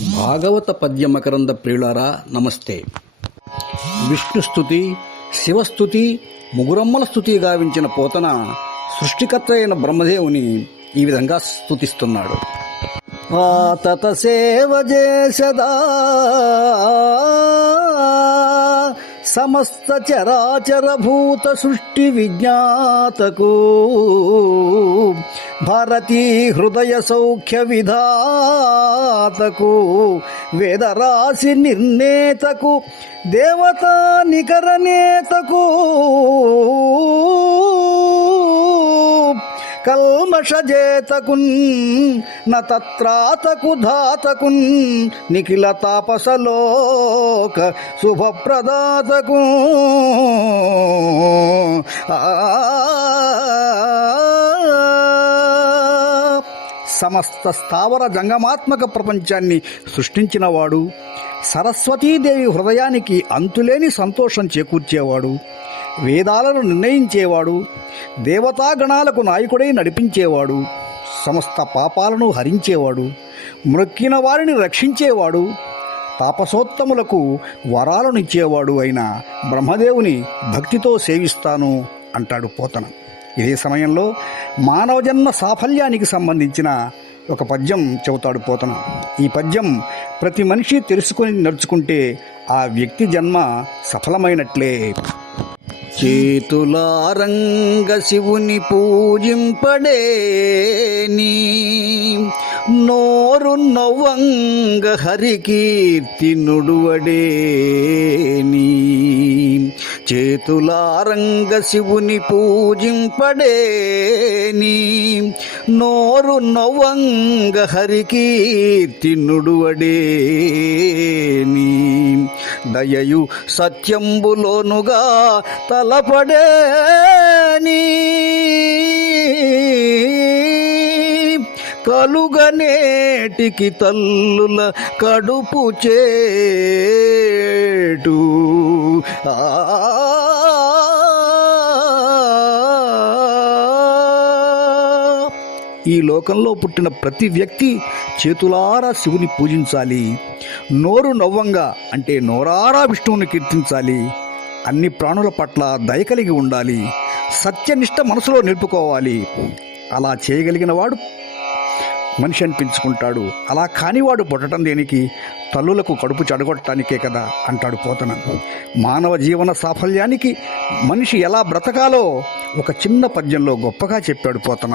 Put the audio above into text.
భాగవత పద్య మకరంద ప్రియులారా నమస్తే. విష్ణుస్తుతి, శివస్తుతి, ముగురమ్మల స్తుతి గావించిన పోతన సృష్టికర్త అయిన బ్రహ్మదేవుని ఈ విధంగా స్తుతిస్తున్నాడు. ఆతత సేవ చేసదా సమస్త చరాచర భూత సృష్టి విజ్ఞాతకు భారతీ హృదయ సౌఖ్య విధాతకు వేదరాశి నిర్ణేతకు దేవతా నికరనేతకు కల్మషజేతకున్ నత్రాతకు ధాతకున్ నిఖిల తాపసలోక శుభప్రదాతకు సమస్త స్థావర జంగమాత్మక ప్రపంచాన్ని సృష్టించినవాడు, సరస్వతీదేవి హృదయానికి అంతులేని సంతోషం చేకూర్చేవాడు, వేదాలను నిర్ణయించేవాడు, దేవతాగణాలకు నాయకుడై నడిపించేవాడు, సమస్త పాపాలను హరించేవాడు, మ్రొక్కిన వారిని రక్షించేవాడు, తాపసోత్తములకు వరాలనిచ్చేవాడు అయిన బ్రహ్మదేవుని భక్తితో సేవిస్తాను అంటాడు పోతన. ఇదే సమయంలో మానవ జన్మ సాఫల్యానికి సంబంధించిన ఒక పద్యం చెబుతాడు పోతన. ఈ పద్యం ప్రతి మనిషి తెలుసుకొని నడుచుకుంటే ఆ వ్యక్తి జన్మ సఫలమైనట్లే. చేతులారంగ శివుని పూజింపడేని, నోరు నవ్వంగ హరికీర్తి నుడువడేని. చేతులారంగ శివుని పూజింపడేని, నోరు నవ్వంగ హరికీర్తి నుడువడేని. దయయు సత్యంబులోనుగా తలపడేని, కలుగనేటికి తల్లుల కడుపు చేటు. ఈ లోకంలో పుట్టిన ప్రతి వ్యక్తి చేతులారా శివుని పూజించాలి, నోరు నవ్వంగా అంటే నోరారా విష్ణువుని కీర్తించాలి, అన్ని ప్రాణుల పట్ల దయ కలిగి ఉండాలి, సత్యనిష్ట మనసులో నిలుపుకోవాలి. అలా చేయగలిగిన వాడు మనిషి అనిపించుకుంటాడు. అలా కానివాడు పుట్టడం దేనికి? తల్లులకు కడుపు చెడగొట్టడానికే కదా అంటాడు పోతన. మానవ జీవన సాఫల్యానికి మనిషి ఎలా బ్రతకాలో ఒక చిన్న పద్యంలో గొప్పగా చెప్పాడు పోతన.